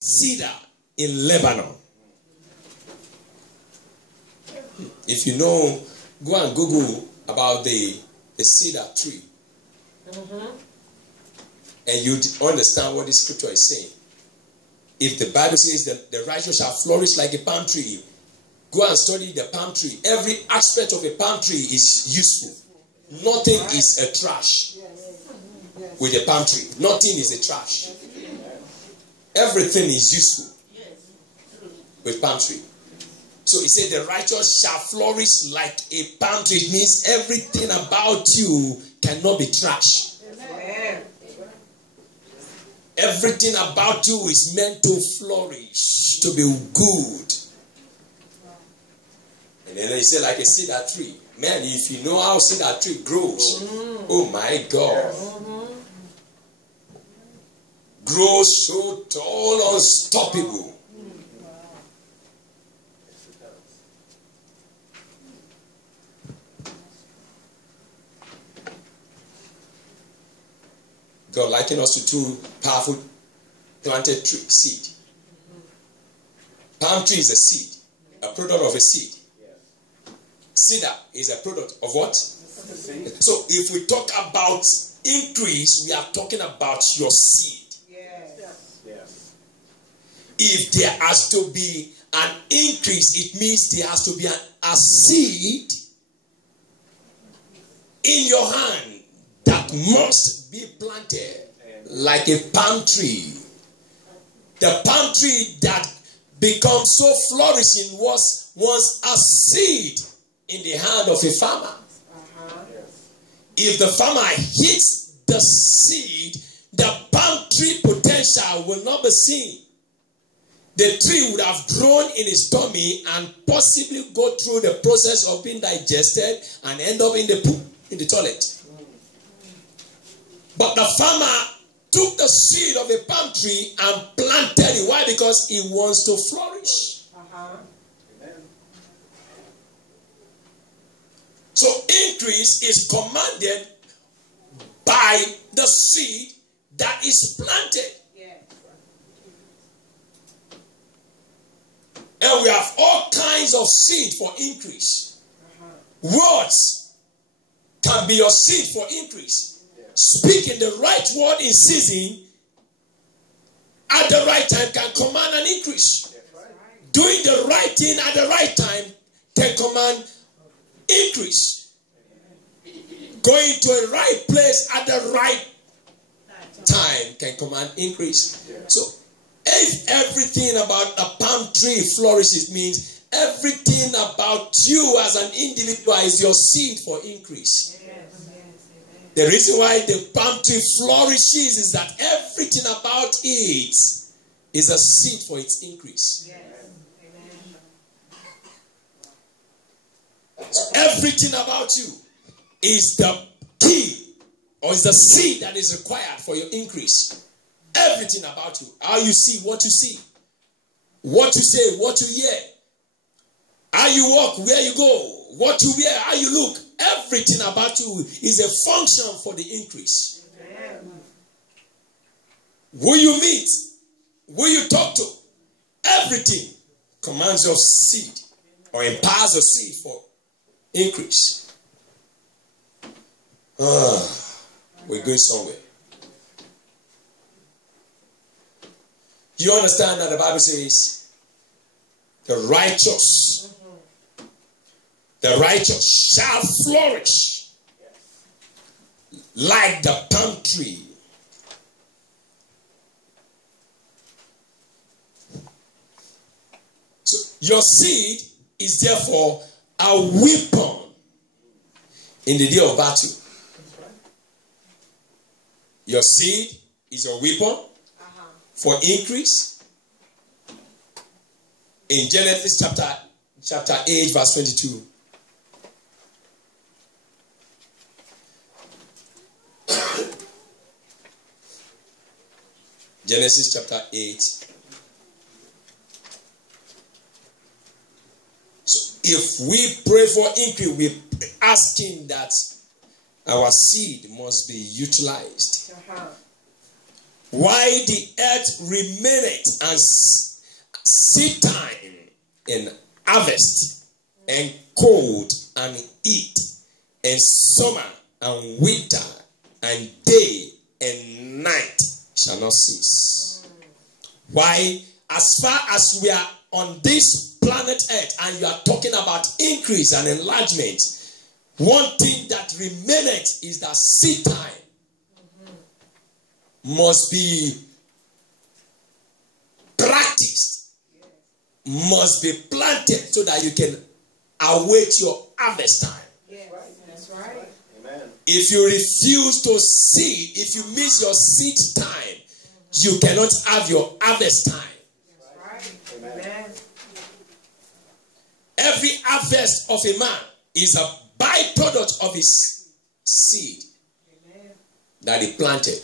cedar in Lebanon. If you know, go and Google about the cedar tree. And you understand what the scripture is saying. If the Bible says that the righteous shall flourish like a palm tree, go and study the palm tree. Every aspect of a palm tree is useful. Nothing is a trash with a palm tree. Nothing is a trash. Everything is useful with palm tree. So he said the righteous shall flourish like a palm tree. It means everything about you cannot be trash. Everything about you is meant to flourish, to be good. And then he said, like a cedar tree. Man, if you know how cedar tree grows, oh my God. Grows so tall, unstoppable. God likened us to two powerful planted seed. Palm tree is a seed, a product of a seed. Cedar is a product of what? So if we talk about increase, we are talking about your seed. If there has to be an increase, it means there has to be a seed in your hand that must be planted like a palm tree. The palm tree that becomes so flourishing was once a seed in the hand of a farmer. If the farmer hits the seed, the palm tree potential will not be seen. The tree would have grown in his tummy and possibly go through the process of being digested and end up in the toilet. But the farmer took the seed of a palm tree and planted it. Why? Because he wants to flourish. So increase is commanded by the seed that is planted. And we have all kinds of seed for increase. Words can be your seed for increase. Speaking the right word in season at the right time can command an increase. Doing the right thing at the right time can command increase. Going to a right place at the right time can command increase. So if everything about a palm tree flourishes, means everything about you as an individual is your seed for increase. The reason why the palm tree flourishes is that everything about it is a seed for its increase. So everything about you is the key or is the seed that is required for your increase. Everything about you. How you see, what you see. What you say, what you hear. How you walk, where you go. What you wear, how you look. Everything about you is a function for the increase. Who you meet, who you talk to, everything commands your seed or empowers your seed for increase. We're going somewhere. You understand that the Bible says the righteous shall flourish like the palm tree. So your seed is therefore a weapon in the day of battle. Your seed is a weapon for increase. In Genesis chapter 8 verse 22. Genesis chapter 8. So if we pray for increase, we're asking that our seed must be utilized. Why the earth remaineth and seed time and harvest, and cold and heat, and summer and winter, and day and night shall not cease. Why? As far as we are on this planet Earth and you are talking about increase and enlargement, one thing that remaineth is that seed time must be practiced, must be planted so that you can await your harvest time. Yes, that's right. Amen. If you refuse to seed, if you miss your seed time, you cannot have your harvest time. That's right. Amen. Every harvest of a man is a byproduct of his seed that he planted.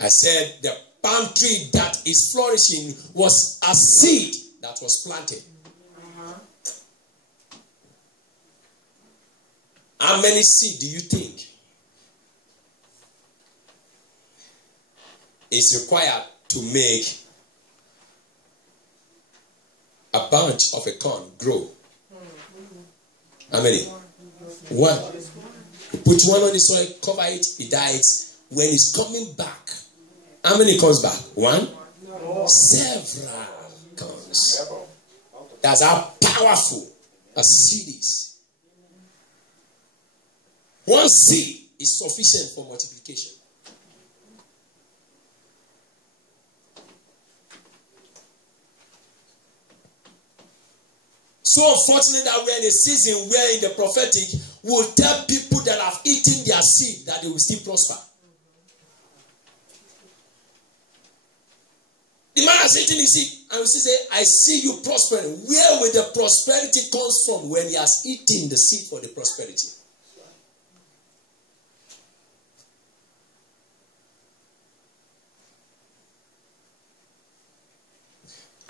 I said the palm tree that is flourishing was a seed that was planted. How many seed do you think is required to make a bunch of a corn grow? How many? One. You put one on the soil, cover it, it dies. When it's coming back, how many comes back? One? Several comes. That's how powerful a seed is. One seed is sufficient for multiplication. So unfortunate that we're in a season where in the prophetic we'll tell people that have eaten their seed that they will still prosper. The man has eaten his seed and we still say, I see you prospering. Where will the prosperity comes from when he has eaten the seed for the prosperity?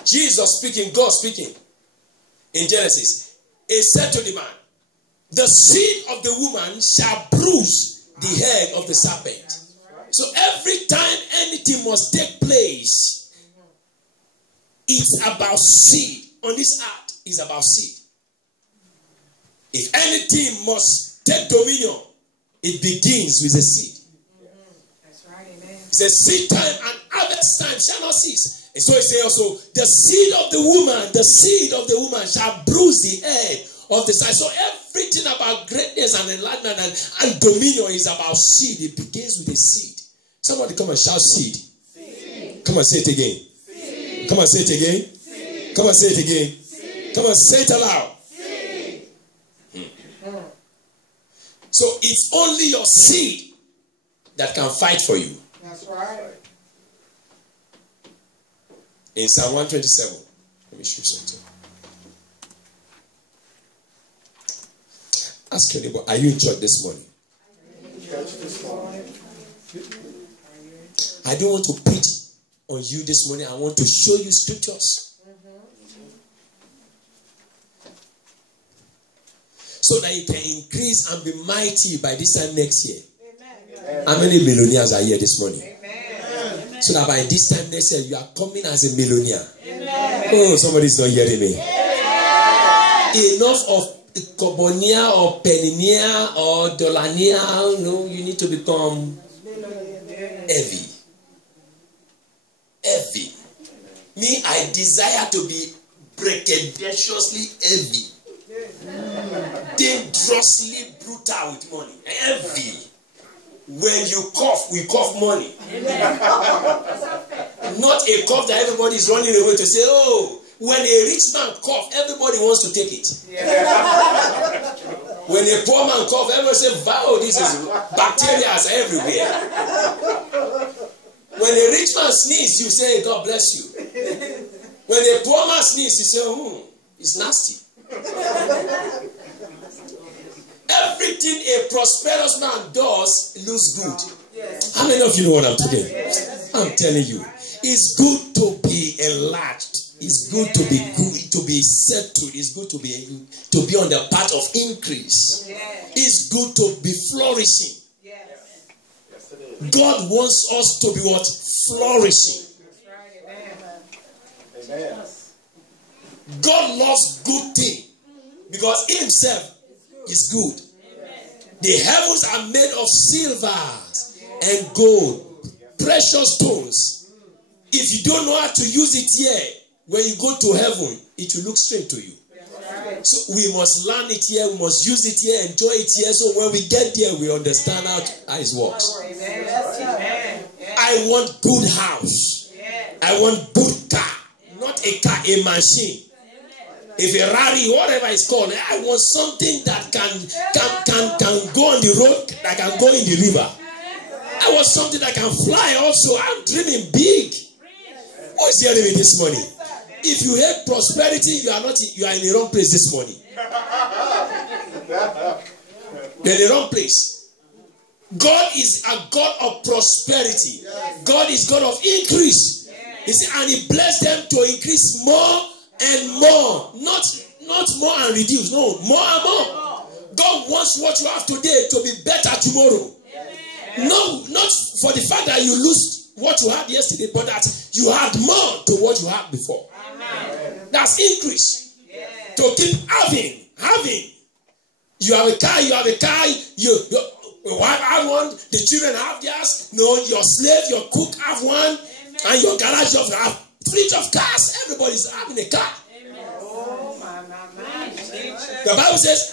Jesus speaking, God speaking in Genesis, he said to the man, the seed of the woman shall bruise the head of the serpent. So every time anything must take place, it's about seed. On this earth, it's about seed. If anything must take dominion, it begins with a seed. That's right, amen. It says, seed time and harvest time shall not cease. And so it says also, the seed of the woman shall bruise the head of the serpent. So everything about greatness and enlightenment and dominion is about seed. It begins with a seed. Somebody come and shout seed. Seed. Come and say it again. Seed. Come and say it again. Seed. Come and say it again. Seed. Come and say it aloud. So it's only your seed that can fight for you. That's right. In Psalm 127, let me show you something. Ask your neighbor, are you in church this morning? I don't want to preach on you this morning. I want to show you scriptures. So that you can increase and be mighty by this time next year. Amen. How many millionaires are here this morning? Amen. So that by this time next year, you are coming as a millionaire. Amen. Oh, somebody's not hearing me. Amen. Enough of Kobonia or Penninia or Dolania. No, you need to become heavy. Heavy. Me, I desire to be braggadociously heavy. Dangerously brutal with money. Heavy. When you cough, we cough money. Not a cough that everybody is running away to say, oh, when a rich man cough, everybody wants to take it. When a poor man cough, everyone says, wow, this is bacteria everywhere. When a rich man sneezes, you say, God bless you. When a poor man sneezes, you say, it's nasty. Everything a prosperous man does looks good. Yes. How many of you know what I'm talking? Yes. I'm telling you, it's good to be enlarged. It's good to be good, to be settled. It's good to be on the path of increase. Yes. It's good to be flourishing. Yes. God wants us to be what? Flourishing. That's right. Amen. Amen. God loves good thing because in himself is good. The heavens are made of silver and gold, precious stones. If you don't know how to use it here, when you go to heaven, it will look strange to you. So we must learn it here, we must use it here, enjoy it here, so when we get there, we understand how it works. Amen. I want good house. I want good car, not a car, a machine. If a Rari, whatever it's called, I want something that can go on the road, that can go in the river. I want something that can fly also. I'm dreaming big. Who is hearing me this morning? If you hate prosperity, you are in the wrong place this morning. You're in the wrong place. God is a God of prosperity. God is God of increase. You see, and he blessed them to increase more and more, not more and reduce, no, more and more. God wants what you have today to be better tomorrow. No, not for the fact that you lose what you had yesterday, but that you had more to what you had before. That's increase. To keep having. You have a car, your wife have one, the children have theirs, no, your slave, your cook have one, and your garage you have fleet of cars. Everybody's having a car. Oh, my. The Bible says,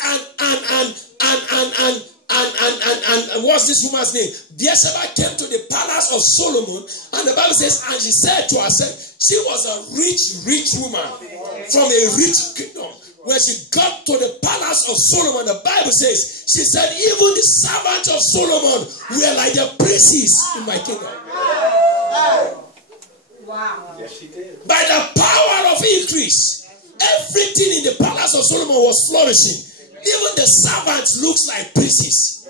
and what's this woman's name? Bathsheba came to the palace of Solomon, and the Bible says, and she said to herself, she was a rich woman from a rich kingdom. When she got to the palace of Solomon, the Bible says, she said, even the servants of Solomon were like the princes in my kingdom. Wow. Yes, she did. By the power of increase, everything in the palace of Solomon was flourishing. Even the servants looks like princes.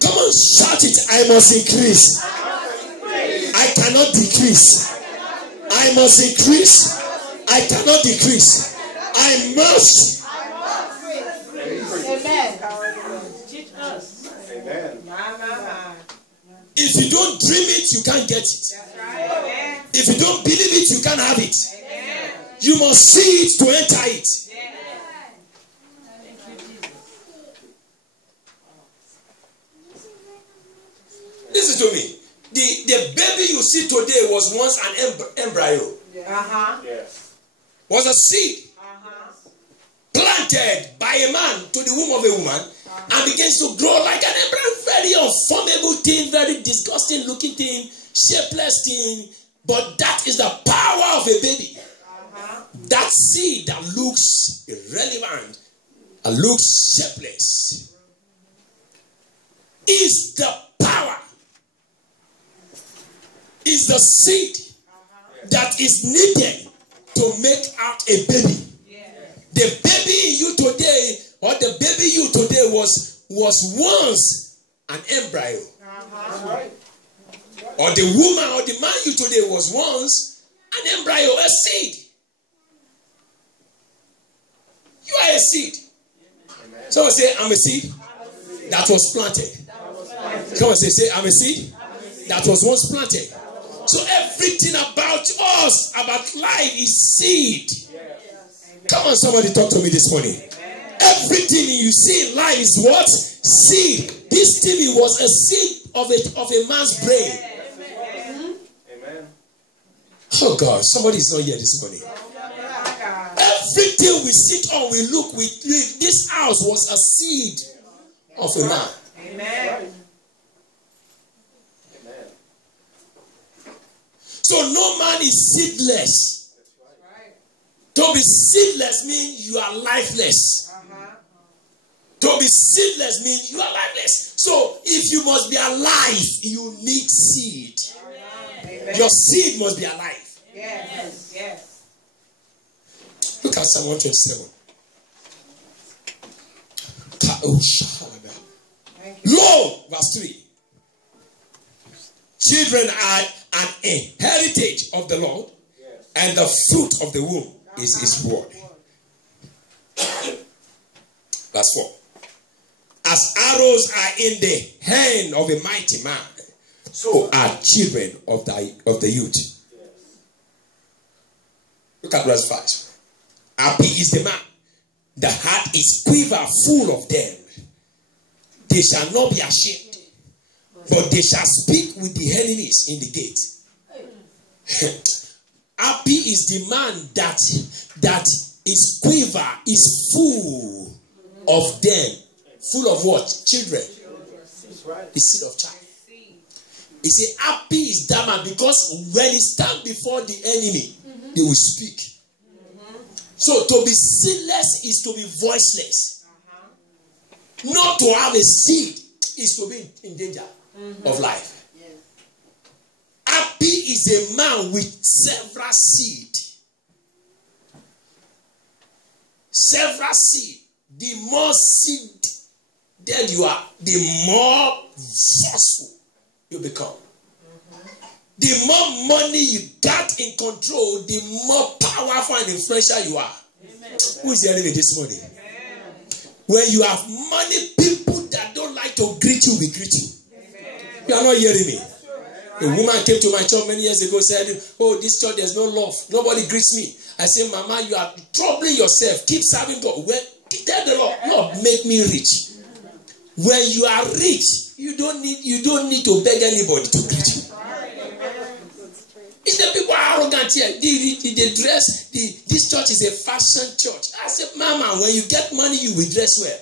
Come on, shout it. I must increase. I cannot decrease. I must increase. I cannot decrease. I must. Amen. Teach us. Amen. My. If you don't dream it, you can't get it. That's right. Amen. If you don't believe it, you can't have it. Amen. You must see it to enter it. Listen to me. The baby you see today was once an embryo. Yes. Was a seed planted by a man to the womb of a woman and begins to grow like an embryo. Very unformable thing, very disgusting looking thing, shapeless thing. But that is the power of a baby. That seed that looks irrelevant and looks shapeless is the power. Is the seed that is needed to make out a baby. The baby in you today, or the baby you today was once an embryo. Or the woman or the man you today was once an embryo, a seed. You are a seed. Someone say, I'm a seed that was planted. Come on, say, I'm a seed that was once planted. So everything about us, about life is seed. Come on, somebody talk to me this morning. Everything you see in life is what? Seed. This TV was a seed of a man's brain. Amen. Oh God, somebody is not here this morning. Everything we sit on, we look, we live. This house was a seed of a man. Amen. So no man is seedless. To be seedless means you are lifeless. To be seedless means you are lifeless. So if you must be alive, you need seed. Amen. Your seed must be alive. Yes. Yes. Look at Psalm 127. Lo, verse 3. Children are an heritage of the Lord, and the fruit of the womb is his word. Verse 4. As arrows are in the hand of a mighty man, so are children of the youth. Look at verse 5. Happy is the man. The heart is quiver full of them. They shall not be ashamed, but they shall speak with the enemies in the gate. Happy is the man that is quiver, is full of them. Full of what? Children. The seed of child. He said, happy is that man, because when he stands before the enemy, they will speak. So to be seedless is to be voiceless. Not to have a seed is to be in danger of life. Happy is a man with several seed. Several seed. The more seed that you are, the more forceful you become. The more money you got in control, the more powerful and influential you are. Amen. Who is hearing me this morning? Amen. When you have money, people that don't like to greet you will greet you. Amen. You are not hearing me. A woman came to my church many years ago and said, oh, this church there's no love. Nobody greets me. I said, Mama, you are troubling yourself. Keep serving God. Well, tell the Lord, Lord, make me rich. When you are rich, you don't need to beg anybody to greet you. If the people are arrogant here, they dress, this church is a fashion church. I said, Mama, when you get money, you will dress well.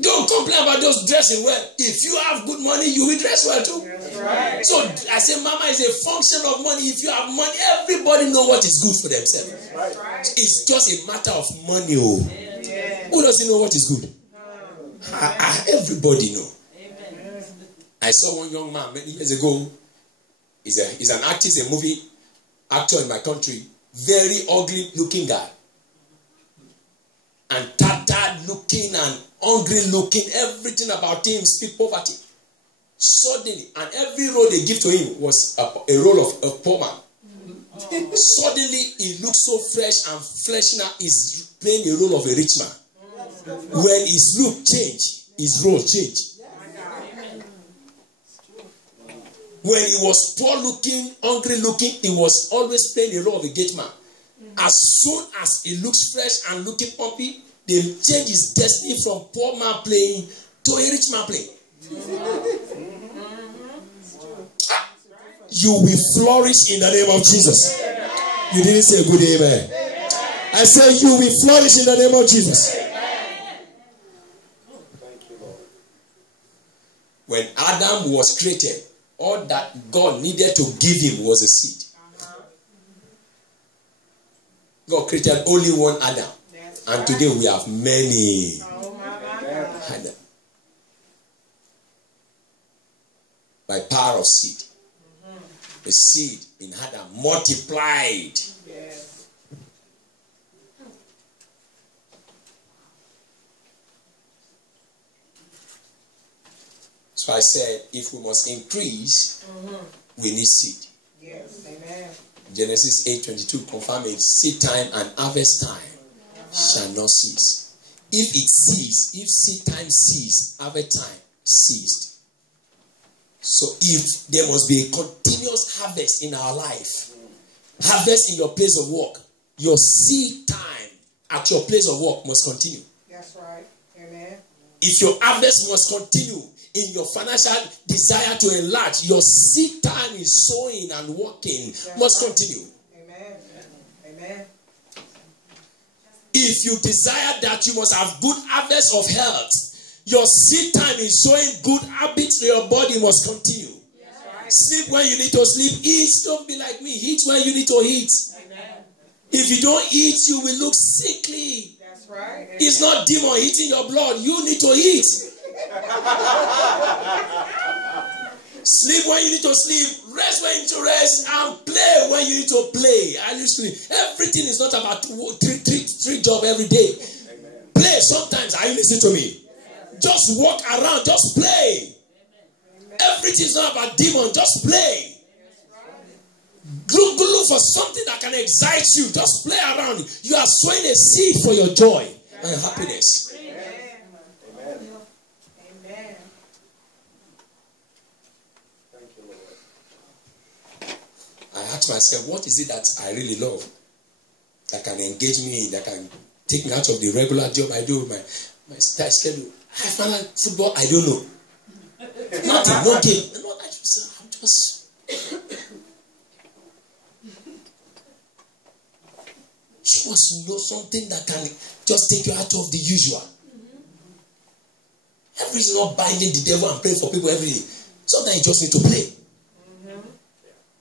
Don't complain about those dressing well. If you have good money, you will dress well too. Right. So I say, Mama, is a function of money. If you have money, everybody know what is good for themselves. Right. It's just a matter of money. Oh. Yeah. Who doesn't know what is good? Everybody know. Amen. I saw one young man many years ago. He's an artist, a movie actor in my country. Very ugly looking guy. And tattered looking and hungry looking. Everything about him speaks poverty. Suddenly, and every role they give to him was a role of a poor man. Suddenly, he looks so fresh and fleshy now. He's playing a role of a rich man. When his look changed, his role changed. When he was poor looking, hungry looking, he was always playing a role of a gate man. As soon as he looks fresh and looking pumpy, they change his destiny from poor man playing to a rich man playing. You will flourish in the name of Jesus. You didn't say a good amen. I said you will flourish in the name of Jesus. When Adam was created, all that God needed to give him was a seed. God created only one Adam. And today we have many Adam. By power of seed. The seed in Adam multiplied. So I said, if we must increase, we need seed. Yes. Amen. Genesis 8:22 confirms it. Seed time and harvest time shall not cease. If it cease, if seed time cease, harvest time ceased. So if there must be a continuous harvest in our life, harvest in your place of work, your seed time at your place of work must continue. That's right. Amen. If your harvest must continue in your financial desire to enlarge, your seed time is sowing and working must continue. Amen. Amen. If you desire that you must have good harvest of health, your seed time is showing good habits to your body must continue. Right. Sleep when you need to sleep. Eat. Don't be like me. Eat when you need to eat. Amen. If you don't eat, you will look sickly. That's right. Amen. It's not demon eating your blood. You need to eat. Sleep when you need to sleep. Rest when you need to rest. And play when you need to play. Everything is not about three jobs every day. Amen. Play sometimes. Are you listening to me? Just walk around, just play. Amen. Everything is not about demon, just play. Look for something that can excite you. Just play around. You are sowing a seed for your joy and happiness. Amen. Amen. Thank you, Lord. I asked myself, what is it that I really love? That can engage me, that can take me out of the regular job I do with my schedule. I found out football, I don't know. Nothing, no game. I'm just. She must know something that can just take you out of the usual. Everything's not binding the devil and praying for people every day. Sometimes you just need to play.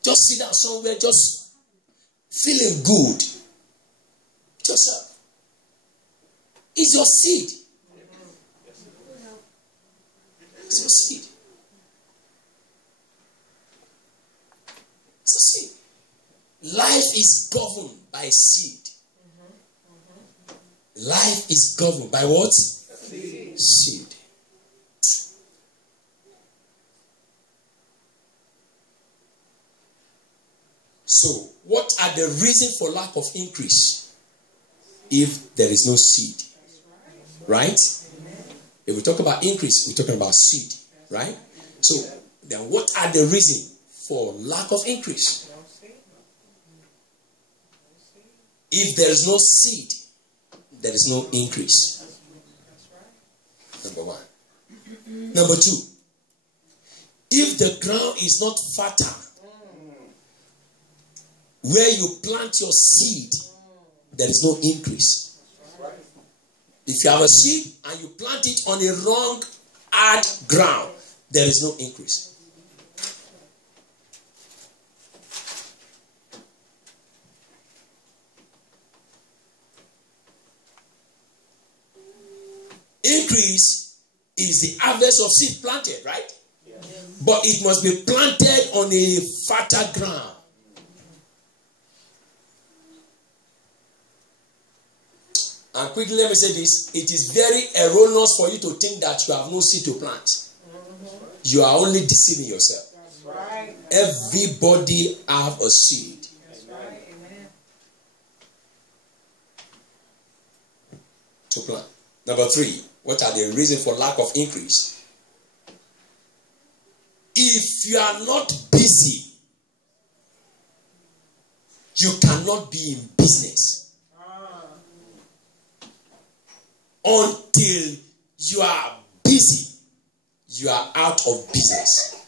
Just sit down somewhere, just feeling good. Yourself. It's your seed. It's your seed. It's a seed. Life is governed by seed. Life is governed by what? Seed. Seed. So, what are the reasons for lack of increase if there is no seed? Right? If we talk about increase, we're talking about seed. Right? So, then what are the reasons for lack of increase? If there is no seed, there is no increase. Number one. Number two, if the ground is not fertile, where you plant your seed, there is no increase. If you have a seed and you plant it on a wrong, hard ground, there is no increase. Increase is the harvest of seed planted, right? Yes. But it must be planted on a fertile ground. And quickly let me say this. It is very erroneous for you to think that you have no seed to plant. You are only deceiving yourself. That's right. Everybody have a seed. That's right. Amen. To plant. Number three, what are the reasons for lack of increase? If you are not busy, you cannot be in business. Until you are busy, you are out of business.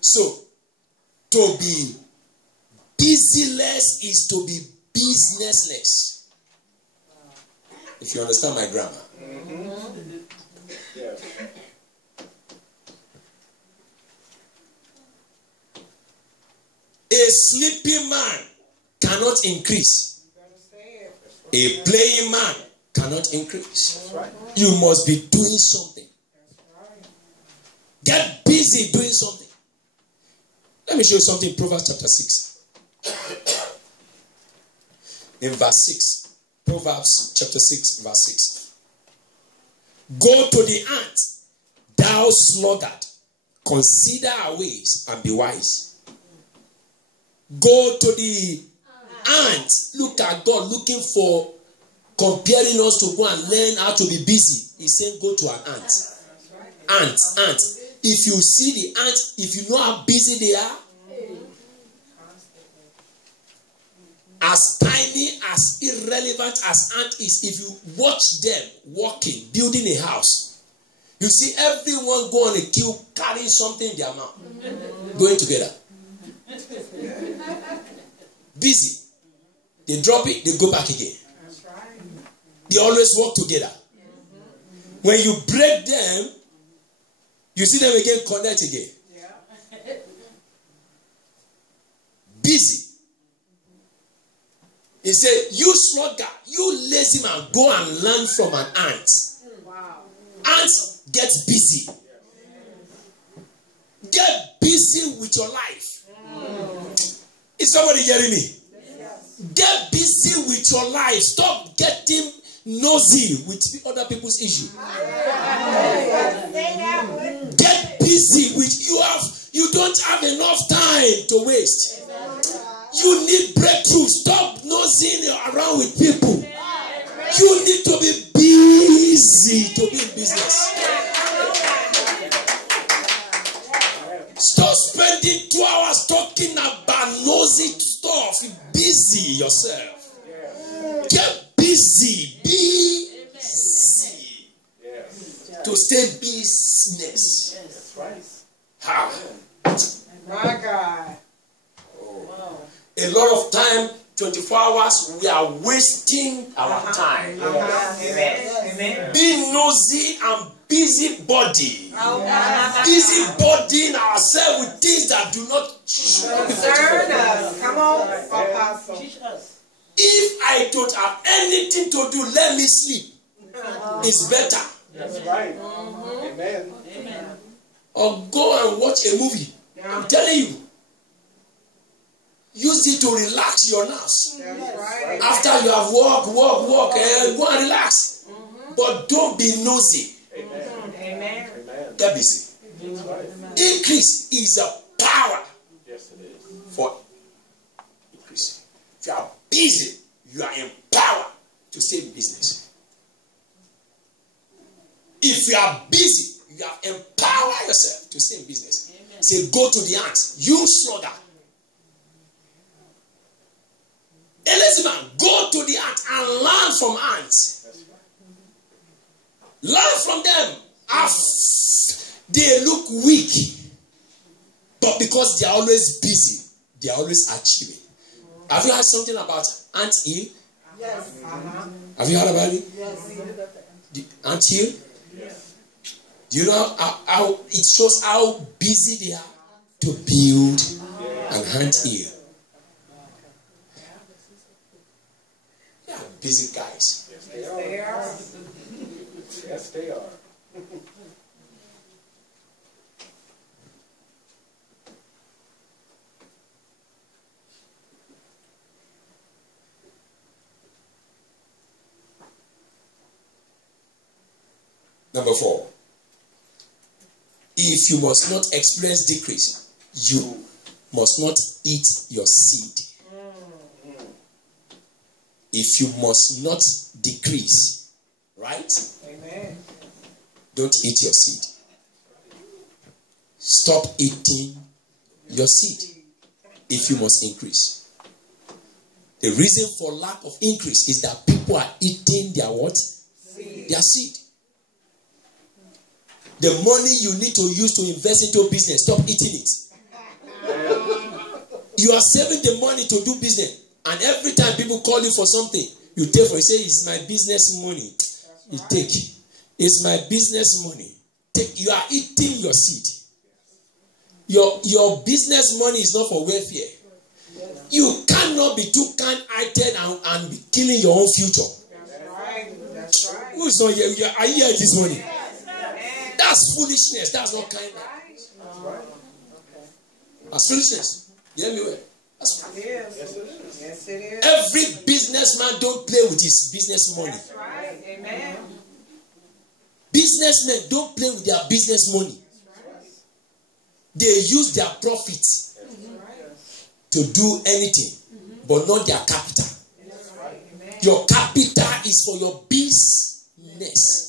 So, to be busyless is to be businessless. If you understand my grammar. Mm-hmm. Yes. A sleeping man cannot increase. A playing man cannot increase. That's right. You must be doing something. Get busy doing something. Let me show you something in Proverbs chapter 6. In verse 6. Proverbs chapter 6, verse 6. Go to the ant, thou sluggard. Consider our ways and be wise. Go to the ant. Look at God looking for, comparing us to go and learn how to be busy. He's saying go to an ant. Ant. If you see the ant, if you know how busy they are, as tiny, as irrelevant as ant is, if you watch them walking, building a house, you see everyone go on a queue carrying something in their mouth, going together. Busy. They drop it, they go back again. They always work together. When you break them, you see them again, connect again. Busy. He said, you sluggard, you lazy man, go and learn from an ant. Wow. Ants get busy. Get busy with your life. Is somebody hearing me? Get busy with your life. Stop getting nosy with other people's issues. Get busy with you don't have enough time to waste. You need breakthrough. Stop nosing around with people. You need to be busy to be in business. Stop spending 2 hours talking about nosy stuff. Busy yourself. Get busy. Be busy. To stay business. That's right. How? My God. A lot of time, 24 hours, we are wasting our time. Amen. Being nosy and busybody. Busybodying ourselves with things that do not Concern us. Come on, Apostle. If I don't have anything to do, let me sleep. It's better. That's right. Amen. Or go and watch a movie. I'm telling you. Use it to relax your nerves. That's right. After you have walk, go and relax. But don't be nosy. Amen. Get busy. That's right. Increase is a power Yes, it is. for increase. If you are busy, you are empowered to stay in business. If you are busy, you have empowered yourself to stay in business. Say, go to the ant. You slugger. Elizabeth, go to the ant and learn from ants. Learn from them. They look weak, but because they are always busy, they are always achieving. Have you heard something about ant hill? Yes. Have you heard about it? Yes. The ant hill? Do you know how it shows how busy they are to build an ant hill? They are busy guys. Yes, they are. They are. Yes, they are. Number 4. If you must not experience decrease, you must not eat your seed. If you must not decrease, right? Amen. Don't eat your seed. Stop eating your seed if you must increase. The reason for lack of increase is that people are eating their what? Their seed. The money you need to use to invest into business, stop eating it. You are saving the money to do business. And every time people call you for something, you take for it. Say, it's my business money. You take. It's my business money. Take. You are eating your seed. Your business money is not for welfare. You cannot be too kind-hearted and be killing your own future. That's right. That's right. Who is not here? Are you here this morning? That's foolishness. That's not kindness. That's right. That's foolishness. You hear me well? That's right. Yes. Yes, it is. Yes, it is. Every businessman don't play with his business money. That's right. Amen. Businessmen don't play with their business money. They use their profit to do anything, but not their capital. Your capital is for your business.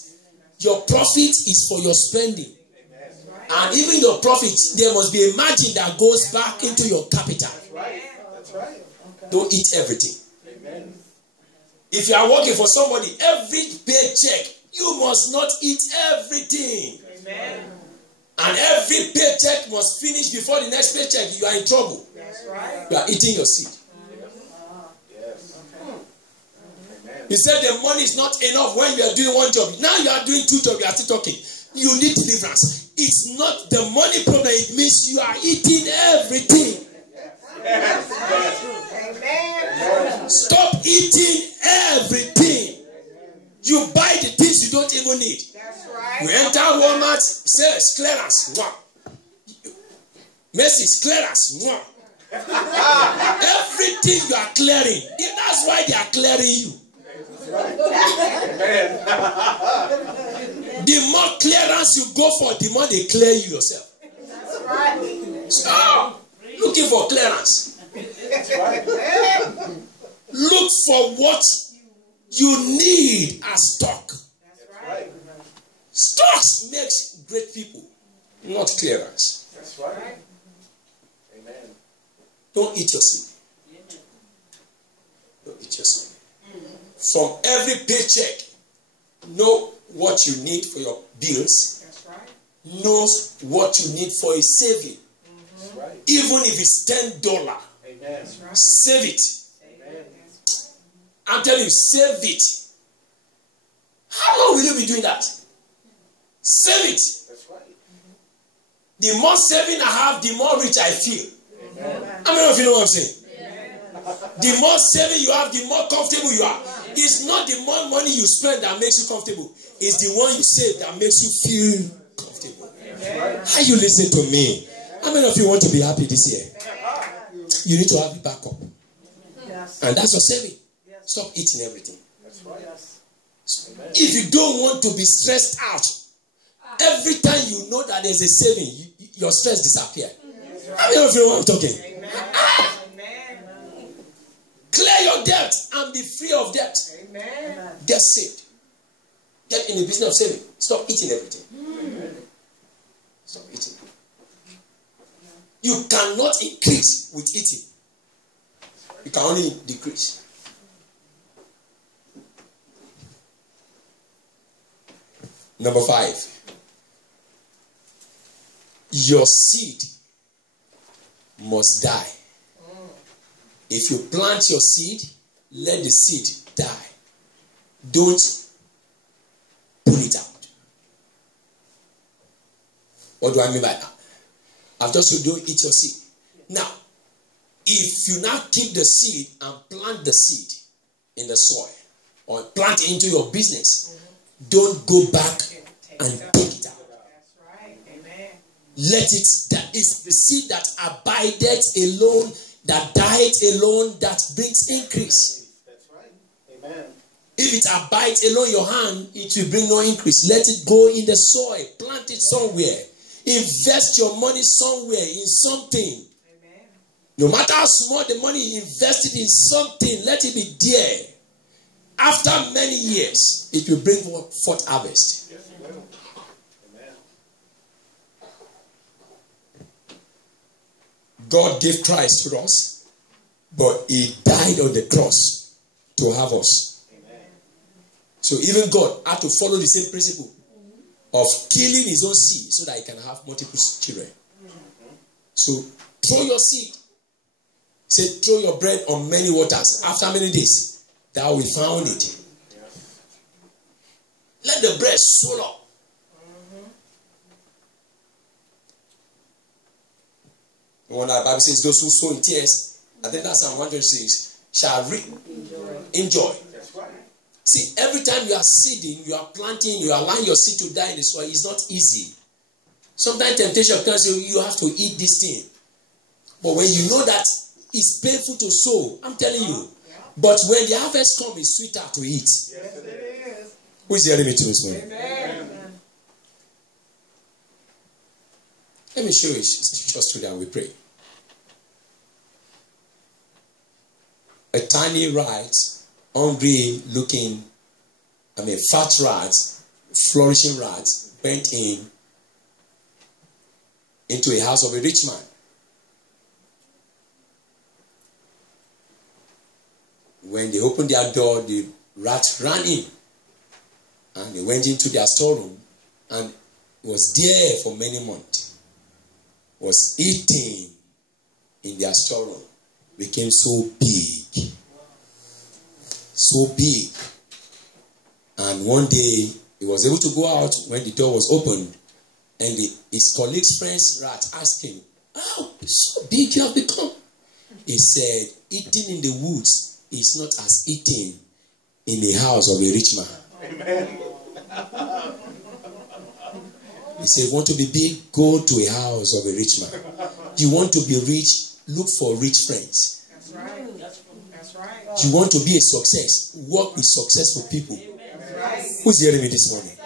Your profit is for your spending. And even your profit, there must be a margin that goes back into your capital. That's right. Don't eat everything. Amen. If you are working for somebody, every paycheck, you must not eat everything. Amen. And every paycheck must finish before the next paycheck. You are in trouble. That's right. You are eating your seed. Yes. Amen. You said the money is not enough when you are doing one job. Now you are doing 2 jobs. You are still talking. You need deliverance. It's not the money problem. It means you are eating everything. Amen. Stop eating everything. You buy the things you don't even need. That's right. You enter Walmart, says clearance. Mwah. Macy's clearance. Mwah. Everything you are clearing. That's why they are clearing you. Amen. The more clearance you go for, the more they clear you yourself. That's right. Stop looking for clearance. That's right. Look for what you need as stock. That's right. Stocks makes great people, not clearance. That's right. Amen. Don't eat your seed. Don't eat your seed. From every paycheck, know what you need for your bills. That's right. Knows what you need for a saving. That's right. Even if it's $10, Amen. That's right. save it. Amen. I'm telling you, save it. How long will you be doing that? Save it. That's right. The more saving I have, the more rich I feel. Amen. How many of you know what I'm saying? The more saving you have, the more comfortable you are. It's not the more money you spend that makes you comfortable. It's the one you save that makes you feel comfortable. How you listen to me? How many of you want to be happy this year? You need to have a backup. Yes. And that's your saving. Stop eating everything. That's right. If you don't want to be stressed out, every time you know that there's a saving, your stress disappears. How many of you know what I'm talking? Amen. Clear your debt and be free of debt. Amen. Get saved. Get in the business of saving. Stop eating everything. Stop eating. You cannot increase with eating. You can only decrease. Number 5. Your seed must die. If you plant your seed, let the seed die. Don't pull it out. What do I mean by that? I've just said don't eat your seed. Now, if you now keep the seed and plant the seed in the soil or plant it into your business, don't go back and take it out. That's right. Amen. Let it, that is the seed that abideth alone, that dieth alone, that brings increase. That's right. Amen. If it abides alone in your hand, it will bring no increase. Let it go in the soil. Plant it somewhere. Invest your money somewhere in something. Amen. No matter how small the money invested in something, let it be there. After many years, it will bring forth harvest. Yes, it will. Amen. God gave Christ to us, but he died on the cross to have us. Amen. So even God had to follow the same principle of killing his own seed so that he can have multiple children. So throw your seed. Say, throw your bread on many waters. After many days, thou will found it. Yes. Let the bread swell up. When the Bible says, those who sow in tears, I think that's Psalm 126, shall reap. Enjoy. That's right. See, every time you are seeding, you are planting, you are allowing your seed to die in the soil, it's not easy. Sometimes temptation comes, you have to eat this thing. But when you know that it's painful to sow, I'm telling you. But when the harvest comes, it's sweeter to eat. Yes, it is. Who is hearing me to this morning? Amen. Let me show you just today and we pray. A tiny rat, hungry looking, fat rat, flourishing rat, went into a house of a rich man. When they opened their door, the rat ran in. And they went into their storeroom and was there for many months. Was eating in their storeroom. Became so big. So big. And one day, he was able to go out when the door was opened. And his colleague's friend's rat asked him, "How so big you have become?" He said, "Eating in the woods is not as eating in the house of a rich man." Amen. He said, "Want to be big? Go to a house of a rich man. You want to be rich? Look for rich friends. That's right. That's right. You want to be a success? Work with successful people." That's right. Who's hearing me this morning?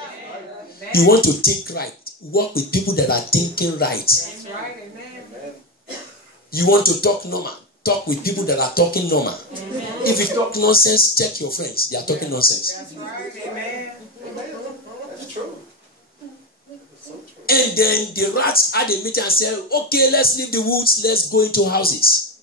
You want to think right? Work with people that are thinking right. That's right. Amen. Amen. You want to talk normal? talk with people that are talking normal. If you talk nonsense, check your friends. They are talking nonsense. That's right. Amen. That's true. And then the rats had a meeting and said, okay, let's leave the woods. Let's go into houses.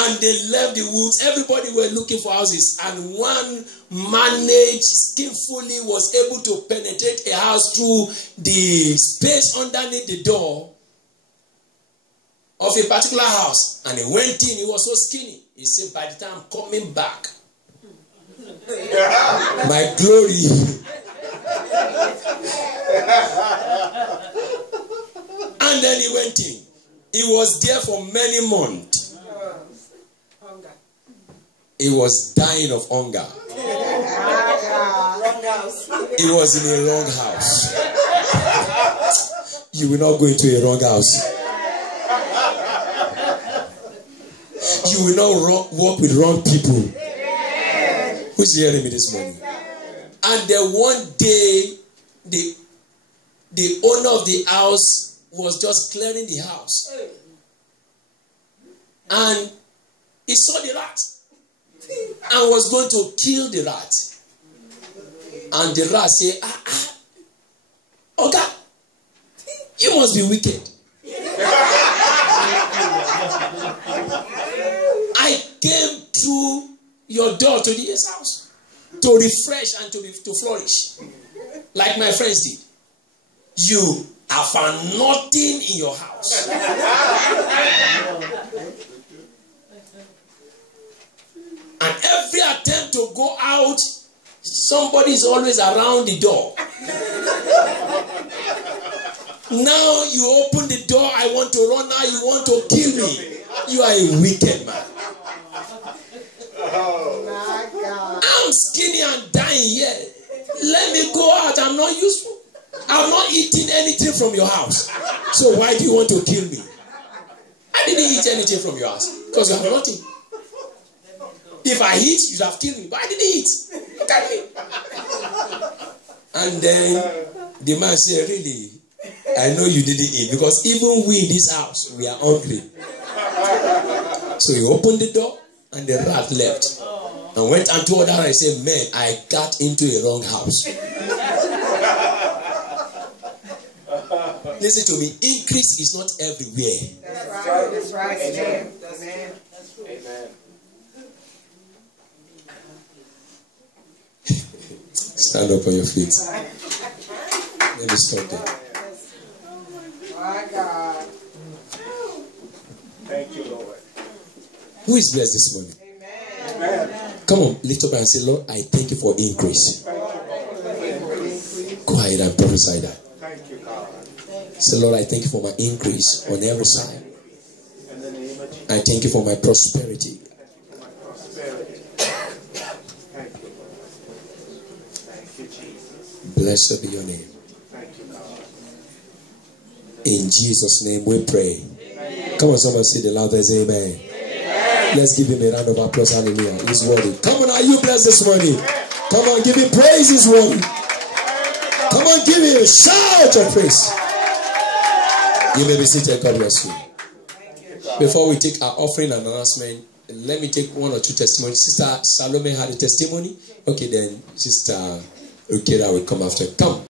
And they left the woods. Everybody were looking for houses. And one managed skillfully was able to penetrate a house through the space underneath the door of a particular house. And he went in. He was so skinny. He said, by the time I'm coming back, my glory. And then he went in. He was there for many months. Hunger. He was dying of hunger. Wrong house. He was in a wrong house. You will not go into a wrong house. You will not walk with wrong people. Who's hearing me this morning? And then one day, the owner of the house was just clearing the house. And he saw the rat. And was going to kill the rat. And the rat said, Oga, you must be wicked. I came through your door to this house to refresh and to flourish like my friends did. You have found nothing in your house. And every attempt to go out, somebody is always around the door. Now you open the door, I want to run now, you want to kill me. You are a wicked man. My God. I'm skinny and dying here. Let me go out. I'm not useful. I'm not eating anything from your house. So why do you want to kill me? I didn't eat anything from your house because you have nothing. If I eat, you'd have killed me. But I didn't eat. Look at me. And then the man said, really, I know you didn't eat because even we in this house, we are hungry. So he opened the door and the rat left. And went and told her and said, man, I got into a wrong house. Listen to me. Increase is not everywhere. That's right. That's right. Amen. Amen. Amen. Stand up on your feet. Let me stop there. My God. Thank you, Lord. Who is blessed this morning? Amen. Come on, lift up and say, Lord, I thank you for increase. Thank you, Lord. Go ahead and prophesy that. Thank you, God. Say, Lord, I thank you for my increase on every side. In the name of Jesus. I thank you for my prosperity. Thank you for my prosperity. Thank you, Lord. Thank you, Jesus. Blessed be your name. Thank you, God. In Jesus' name we pray. Come on, someone say the loudest amen. Let's give him a round of applause. Hallelujah. He's worthy. Come on, are you blessed this morning? Come on, give him praise this morning. Come on, give him a shout of praise. You may be seated. God bless you. Before we take our offering and announcement, let me take one or two testimonies. Sister Salome had a testimony. Okay, then Sister Ukera will come after. Come.